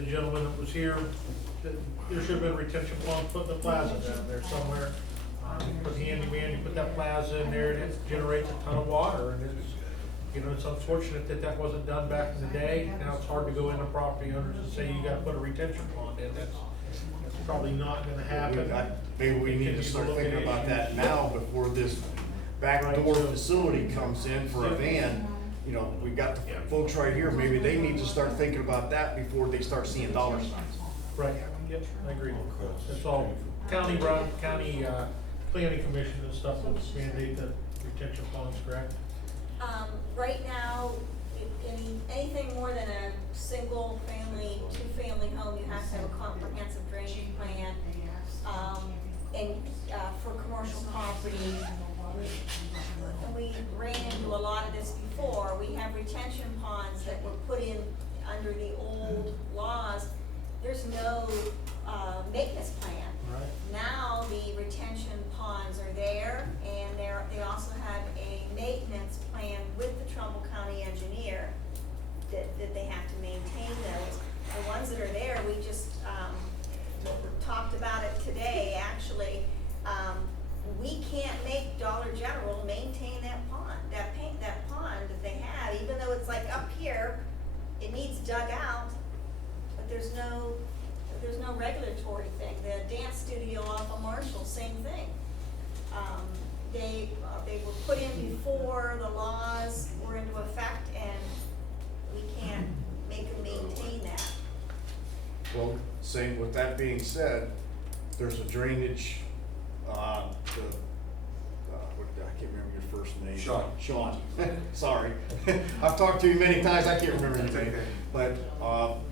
The gentleman that was here, that there should have been retention ponds put in the plaza down there somewhere. Put the handyman, you put that plaza in there, and it generates a ton of water, and it's, you know, it's unfortunate that that wasn't done back in the day. Now it's hard to go into property owners and say you gotta put a retention pond in, that's probably not gonna happen. Maybe we need to start thinking about that now before this backdoor Right. facility comes in for a van. You know, we got the folks right here, maybe they need to start thinking about that before they start seeing dollar signs. Right, yep, I agree. It's all county run, county, planning commission and stuff will mandate the retention ponds, correct? Right now, anything more than a single family, two-family home, you have to have a comprehensive drainage plan. For commercial property, we ran into a lot of this before. We have retention ponds that were put in under the old laws. There's no, maintenance plan. Right. Now the retention ponds are there, and they also have a maintenance plan with the Trumbull County engineer that they have to maintain those. The ones that are there, we just, we talked about it today, actually. We can't make Dollar General maintain that pond, that pond that they have, even though it's like up here, it needs dug out, but there's no regulatory thing. The dance studio off of Marshall, same thing. They were put in before the laws were into effect, and we can't make them maintain that. Well, saying, with that being said, there's a drainage, I can't remember your first name. Sean, sorry. I've talked to you many times, I can't remember your name. But,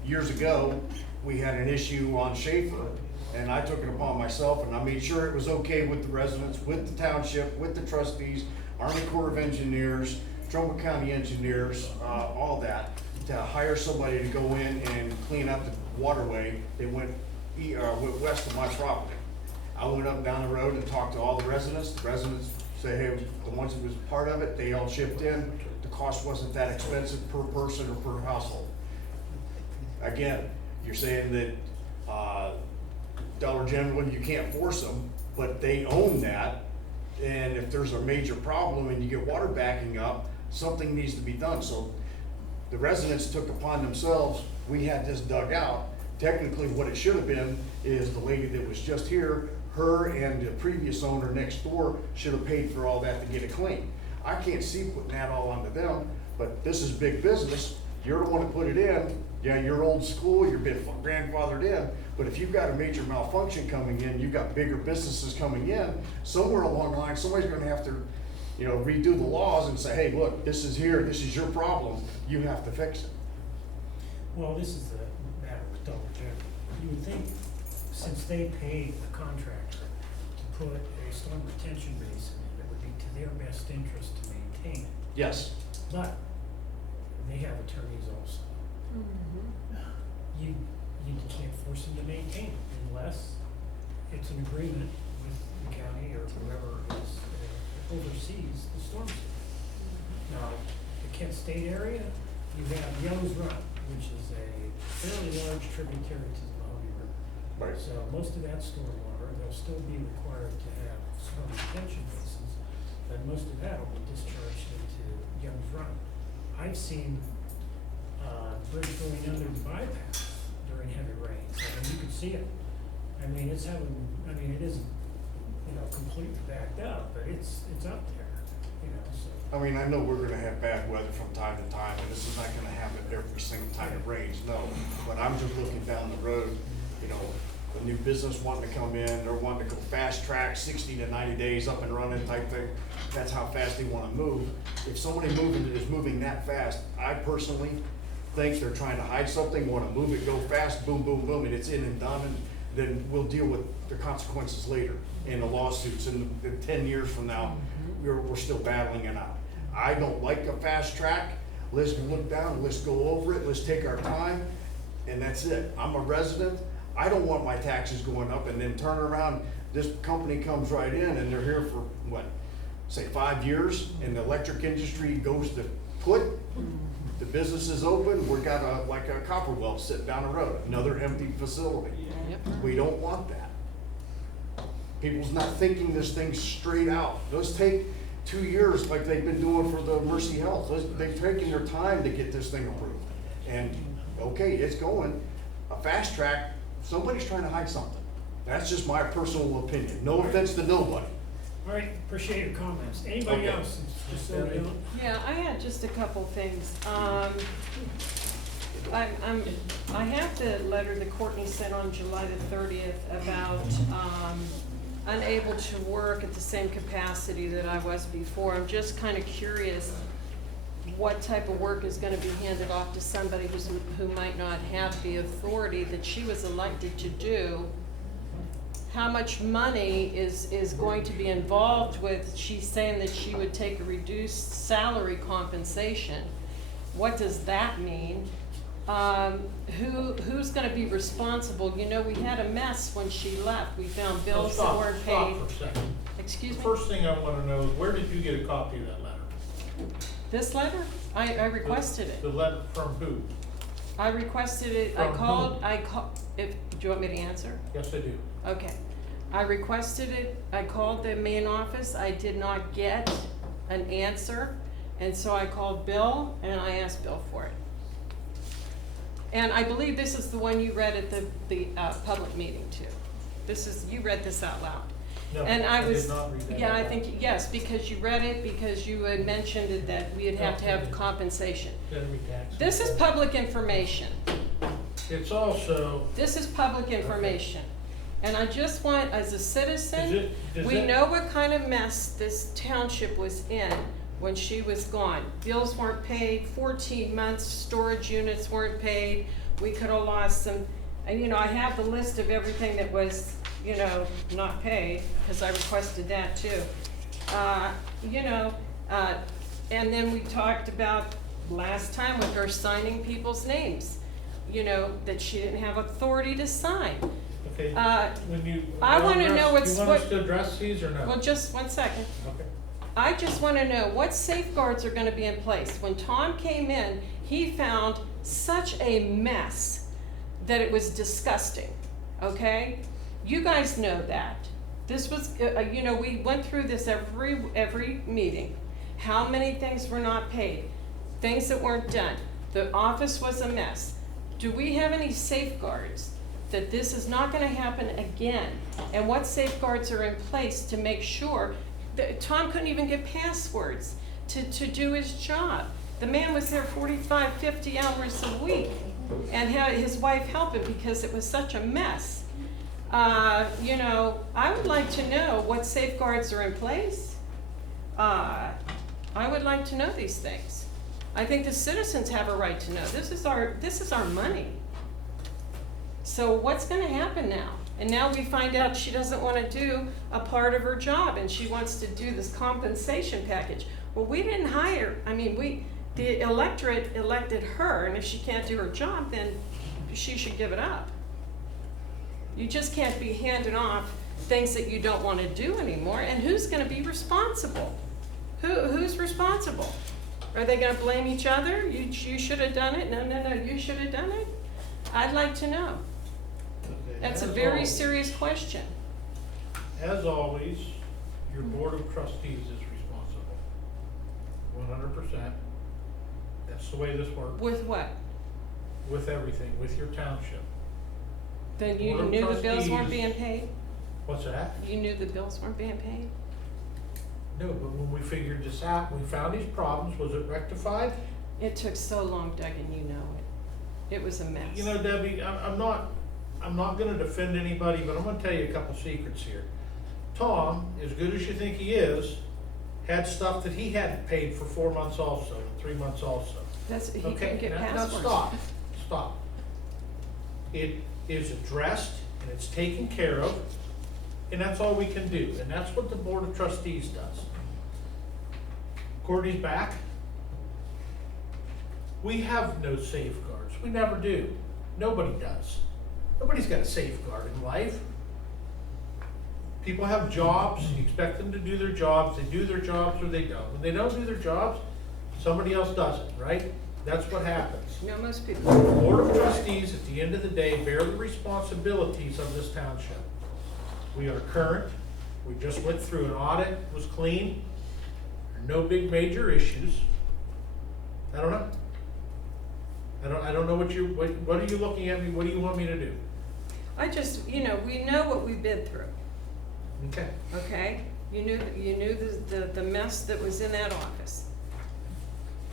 years ago, we had an issue on Schaefer, and I took it upon myself, and I made sure it was okay with the residents, with the township, with the trustees, Army Corps of Engineers, Trumbull County engineers, all that, to hire somebody to go in and clean up the waterway that went west of my property. I went up down the road and talked to all the residents. The residents say, hey, the ones that was part of it, they all chipped in. The cost wasn't that expensive per person or per household. Again, you're saying that Dollar General, you can't force them, but they own that. And if there's a major problem and you get water backing up, something needs to be done. So the residents took upon themselves, we had this dug out. Technically, what it should have been is the lady that was just here, her and the previous owner next door should have paid for all that to get it clean. I can't see putting that all onto them, but this is big business. You're the one that put it in. Yeah, you're old school, you've been grandfathered in, but if you've got a major malfunction coming in, you've got bigger businesses coming in, somewhere along the line, somebody's gonna have to, you know, redo the laws and say, hey, look, this is here, this is your problem, you have to fix it. Well, this is the matter with Dollar General. You would think, since they paid the contractor to put a storm retention basin in, it would be to their best interest to maintain it. Yes. But they have attorneys also. You can't force them to maintain it unless it's an agreement with the county or whoever is, oversees the storm sewer. Now, the Kent State area, you have Young's Run, which is a fairly large tributary to the Mahoney River. Right. So most of that stormwater, they'll still be required to have storm retention basins, but most of that will be discharged into Young's Run. I've seen, bridge going under the bypass during heavy rains, and you can see it. I mean, it isn't, completely backed up, but it's up there, so. I mean, I know we're gonna have bad weather from time to time, and this is not gonna happen every single time it rains, no. But I'm just looking down the road, a new business wanting to come in, they're wanting to go fast track, 60 to 90 days up and running type thing. That's how fast they wanna move. If somebody is moving that fast, I personally think they're trying to hide something, wanna move it, go fast, boom, boom, boom, and it's in and done, and then we'll deal with the consequences later in the lawsuits, and 10 years from now, we're still battling it out. I don't like a fast track. Let's look down, let's go over it, let's take our time, and that's it. I'm a resident. I don't want my taxes going up and then turn around, this company comes right in and they're here for, say 5 years, and the electric industry goes to put, The business is open, we've got like a copper well sitting down the road, another empty facility. Yep. We don't want that. People's not thinking this thing straight out. Let's take 2 years like they've been doing for the Mercy Health. They've taken their time to get this thing approved. And, okay, it's going. A fast track, somebody's trying to hide something. That's just my personal opinion. No offense to nobody. All right, appreciate your comments. Anybody Okay. else? Just so we don't. Yeah, I had just a couple things. I have the letter that Courtney sent on July the 30th about, unable to work at the same capacity that I was before. I'm just kind of curious what type of work is gonna be handed off to somebody who might not have the authority that she was elected to do. How much money is going to be involved with, she's saying that she would take a reduced salary compensation. What does that mean? Who's gonna be responsible? You know, we had a mess when she left. We found bills that weren't paid. Stop for a second. Excuse me? First thing I wanna know is, where did you get a copy of that letter? This letter? I requested it. The letter from who? I requested it, From whom? do you want me to answer? Yes, I do. Okay. I requested it, I called the main office, I did not get an answer, and so I called Bill and I asked Bill for it. And I believe this is the one you read at the public meeting too. You read this out loud. No, And I was, did not read that. yeah, I out. think, yes, because you read it, because you had mentioned it, that we'd have to have compensation. Didn't read that. This is public information. It's also, This is public information. And I just want, as a citizen, does we it- know what kind of mess this township was in when she was gone. Bills weren't paid, 14 months, storage units weren't paid. We could have lost some, and you know, I have the list of everything that was, you know, not paid, because I requested that too. You know, and then we talked about last time with her signing people's names, you know, that she didn't have authority to sign. okay, when you. I wanna know what's- You want us what- to address these or no? Well, just 1 second. Okay. I just wanna know what safeguards are gonna be in place. When Tom came in, he found such a mess that it was disgusting, okay? You guys know that. This was, you know, we went through this every meeting. How many things were not paid? Things that weren't done. The office was a mess. Do we have any safeguards that this is not gonna happen again? And what safeguards are in place to make sure that Tom couldn't even get passwords to do his job? The man was there 45, 50 hours a week and had his wife help him because it was such a mess. You know, I would like to know what safeguards are in place. I would like to know these things. I think the citizens have a right to know. This is our money. So what's gonna happen now? And now we find out she doesn't wanna do a part of her job and she wants to do this compensation package. Well, we didn't hire, the electorate elected her, and if she can't do her job, then she should give it up. You just can't be handing off things that you don't wanna do anymore, and who's gonna be responsible? Who's responsible? Are they gonna blame each other? You should have done it, no, you should have done it? I'd like to know. That's a very serious question. As always, your board of trustees is responsible. 100%. That's the way this works, With what? with everything, with your township. Then you Board of knew the bills weren't Trustees- being paid? What's that? You knew the bills weren't being paid? No, but when we figured this out, we found these problems, was it rectified? It took so long, Doug, and you know it. It was a mess. You know, Debbie, I'm not gonna defend anybody, but I'm gonna tell you a couple secrets here. Tom, as good as you think he is, had stuff that he hadn't paid for 4 months also, 3 months also. He Okay, couldn't get now passwords. stop. It is addressed and it's taken care of, and that's all we can do, and that's what the Board of Trustees does. Courtney's back. We have no safeguards, we never do, nobody does. Nobody's got a safeguard in life. People have jobs, you expect them to do their jobs, they do their jobs or they don't. When they don't do their jobs, somebody else does it, right? That's what happens. You know, most people. The Board of Trustees, at the end of the day, bear the responsibilities of this township. We are current, we just went through an audit, it was clean, no big major issues. I don't know. I don't know what are you looking at me, what do you want me to do? I just, you know, we know what we've been through, Okay, okay? You knew the mess that was in that office.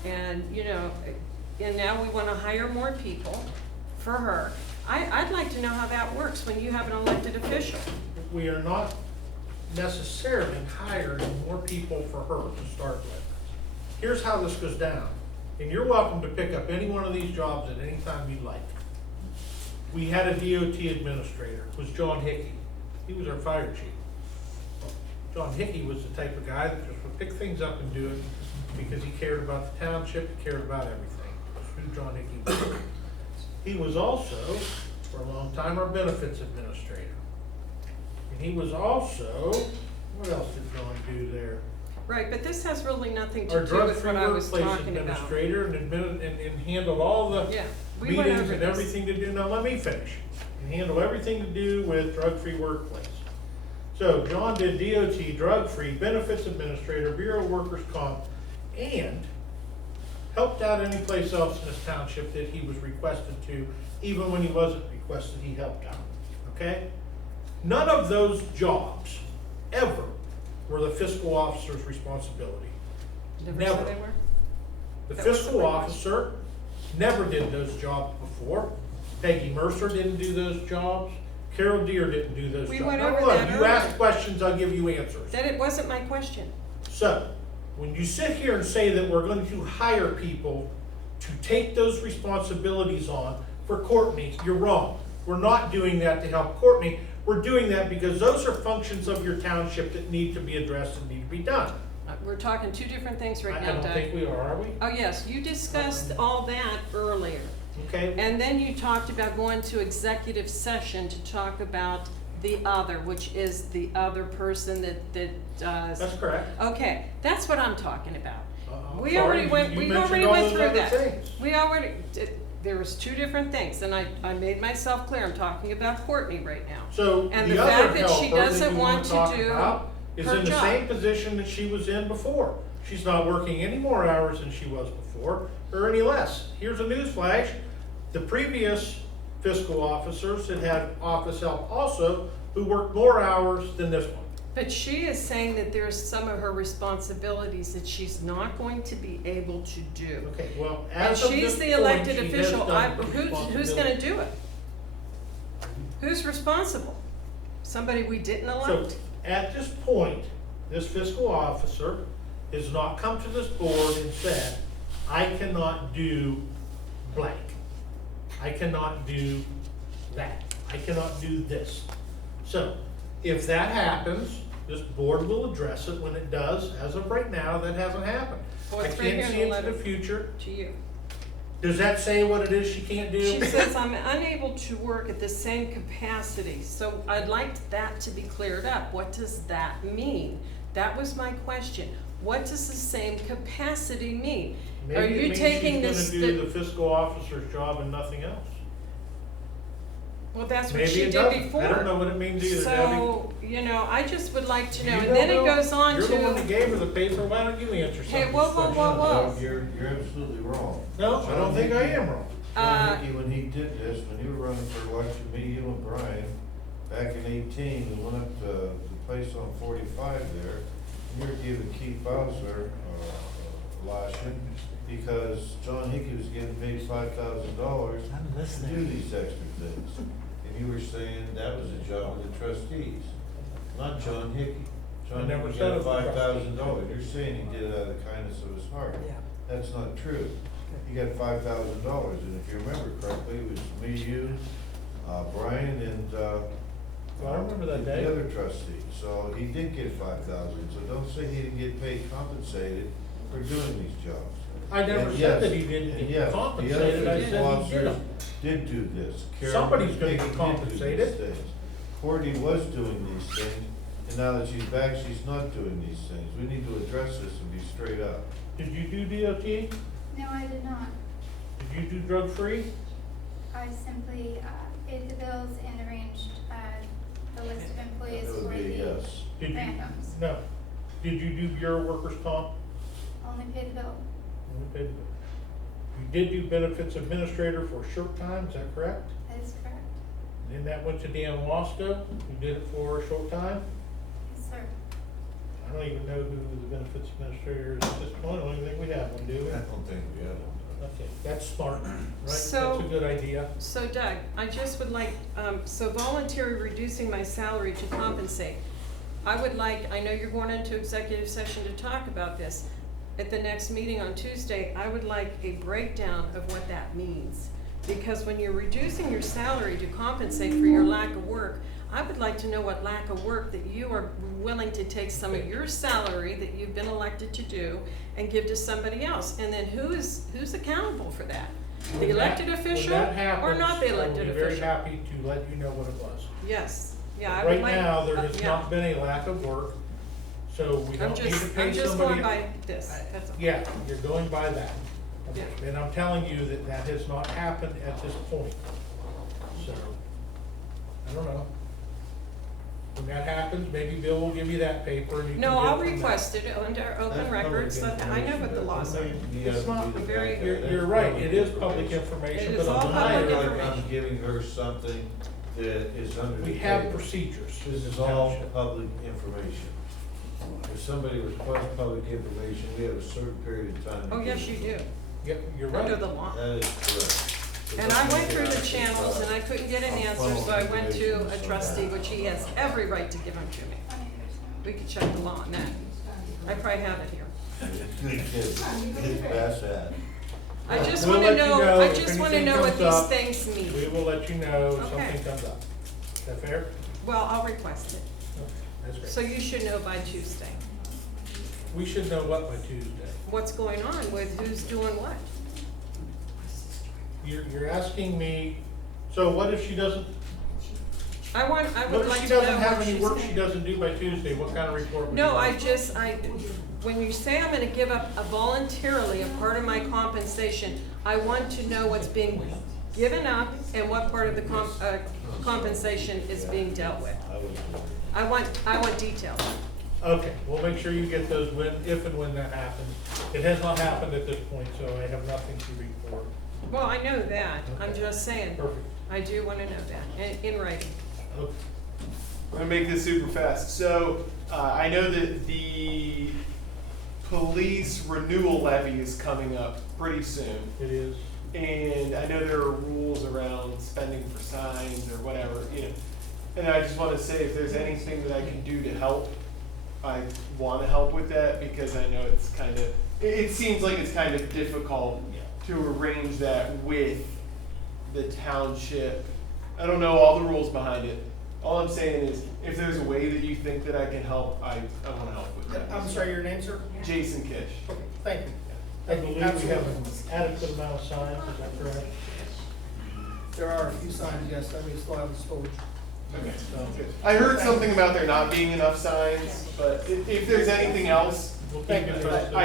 And, you know, and now we wanna hire more people for her. I'd like to know how that works when you have an elected official. we are not necessarily hiring more people for her to start with. Here's how this goes down, and you're welcome to pick up any one of these jobs at any time you'd like. We had a DOT administrator, it was John Hickey. He was our fire chief. John Hickey was the type of guy that just would pick things up and do it because he cared about the township, he cared about everything. That's who John Hickey was. He was also, for a long time, our benefits administrator. And he was also, what else did John do there? Right, but this has really nothing Our to do with drug-free what I was workplace talking about. administrator and handled all the Yeah, we went meetings over and this. everything to do, now let me finish. And handle everything to do with drug-free workplace. So John did DOT, drug-free, benefits administrator, Bureau of Workers' Comp, and helped out any place else in this township that he was requested to, even when he wasn't requested, he helped out, okay? None of those jobs ever were the fiscal officer's responsibility. Never Never. said they were? The That wasn't fiscal my officer never did those jobs before. Peggy Mercer didn't do those jobs. Carol Deere didn't do those We jobs. went Now, over look, that you earlier. ask questions, I'll give you answers. That it wasn't my question. So, when you sit here and say that we're going to hire people to take those responsibilities on for Courtney, you're wrong. We're not doing that to help Courtney. We're doing that because those are functions of your township that need to be addressed and need to be done. We're talking two different things right I now, don't Doug. think we are we? Oh, yes, you discussed all that earlier. Okay? And then you talked about going to executive session to talk about the other, which is the other person that does. That's correct. Okay, that's what I'm talking about. I'm We sorry, already went, you we mentioned already all went those through other that. things. We already, there was two different things, and I made myself clear, I'm talking about Courtney right now. So And the the other fact that she helper that doesn't you want want to to talk do about is her in the job. same position that she was in before. She's not working any more hours than she was before, or any less. Here's a newsflash. The previous fiscal officers had had office help also, who worked more hours than this one. But she is saying that there's some of her responsibilities that she's not going to be able to do. Okay, well, And as of this she's the point, elected she has official, done her who's gonna responsibility. do it? Who's responsible? Somebody we didn't So, elect? at this point, this fiscal officer has not come to this board and said, I cannot do blank. I cannot do that. I cannot do this. So, if that happens, this board will address it when it does. As of right now, that hasn't happened. Well, I it's right here can't in see the into letter. the future. To you. Does that say what it is she can't do? She says, I'm unable to work at the same capacity, so I'd like that to be cleared up. What does that mean? That was my question. What does the same capacity mean? Are Maybe it you means taking she's this? gonna do the fiscal officer's job and nothing else. Well, that's what Maybe she it did doesn't. before. I don't know what it means either, Debbie. So, you know, I just would like to know, You and then don't it know. goes on You're the one that to, gave her the paper, why don't you answer some Hey, of these whoa, whoa, questions? whoa, whoa. No, you're absolutely wrong. No, I don't think I am wrong. John Hickey, when he did this, when you were running for election, me, you and Brian, back in 18, we went up to the place on 45 there, and you were giving Keith Bowser, lashing, because John Hickey was getting paid $5,000 to do these extra things. And you were saying that was a job of the trustees, not John Hickey. John never Hickey said it got was the $5,000. You're saying he did it out of the kindness of his heart. That's not true. He got $5,000, and if you remember correctly, it was me, you, Brian, and, Well, I remember that day. the other trustee. So he did get $5,000, so don't say he didn't get paid compensated for doing these jobs. I never And said yes, that he didn't and get yes, compensated, I The said other he fiscal did officers did do this. Carol Somebody's gonna Hickey get did do compensated. these things. Courtney was doing these things, and now that she's back, she's not doing these things. We need to address this and be straight up. Did you do DOT? No, I did not. Did you do drug-free? I simply paid the bills and arranged the list of employees That for would be a the yes. Did you? randoms. No. Did you do your workers' comp? Only pay the bill. Only paid the bill. You did do benefits administrator for a short time, is that correct? That is correct. Then that went to Dan Waska, who did it for a short time. Yes, sir. I don't even know who the benefits administrator is at this point, I don't even think we have one, do we? I don't think we have one. Okay, that's smart, right? So- That's a good idea. So Doug, I just would like, so voluntary reducing my salary to compensate. I would like, I know you're going into executive session to talk about this. At the next meeting on Tuesday, I would like a breakdown of what that means. Because when you're reducing your salary to compensate for your lack of work, I would like to know what lack of work that you are willing to take some of your salary that you've been elected to do and give to somebody else. And then who's accountable for that? The When that- elected official when that happens, or not the elected I will be very official? happy to let you know what it was. Yes, yeah, I would Right like. now, there has yeah. not been a lack of work, so we I'm don't need to just, pay I'm just somebody. going by this, that's all. Yeah, you're going by that. Yeah. And I'm telling you that that has not happened at this point. So, I don't know. When that happens, maybe Bill will give you that paper and you can No, get I'll it from there. request it under open records, so I know what the laws are. It's not very- You're right, it is public information, It is but all I'm public higher. Like information. I'm giving her something that is under the We have table. procedures. This is all public information. If somebody requests public information, we have a certain period of time. to Oh, give yes, it. you do, Yep, you're under right. the law. That is correct. And I went through the channels and I couldn't get an answer, so I went to a trustee, which he has every right to give them to me. I understand. We could check the law on that. I probably have it here. Good kid, good pass that. I just We'll wanna let you know, I if just wanna anything know what comes these up. things We mean. will let you know if Okay. something comes up. Is that fair? Well, I'll request it. Okay, that's So great. you should know by Tuesday, We should know what by Tuesday. what's going on with who's doing what. You're asking me, so what if she doesn't, I what would if like she to know doesn't have what any she's. work she doesn't do by Tuesday? What kind of report would you No, like? when you say I'm gonna give up voluntarily a part of my compensation, I want to know what's being given up and what part of the compensation is being dealt with. I want details. Okay, we'll make sure you get those when, if and when that happens. It has not happened at this point, so I have nothing to report. Well, I know that, I'm just saying, Perfect. I do wanna know that, and in writing. Okay. I'm gonna make this super fast. So, I know that the police renewal levy is coming up pretty soon. It is. And I know there are rules around spending for signs or whatever, you know. And I just wanna say, if there's anything that I can do to help, I wanna help with that, because I know it's kind of, it seems like it's kind of difficult to arrange that with the township. I don't know all the rules behind it. All I'm saying is, if there's a way that you think that I can help, I wanna help with that. I'm sorry, your name, sir? Jason Kish. Okay, thank you. I believe we have an adequate amount of signs, is that correct? There are a few signs, yes, that we still have in storage. Okay, sounds good. I heard something about there not being enough signs, but if there's anything else, We'll keep you posted. I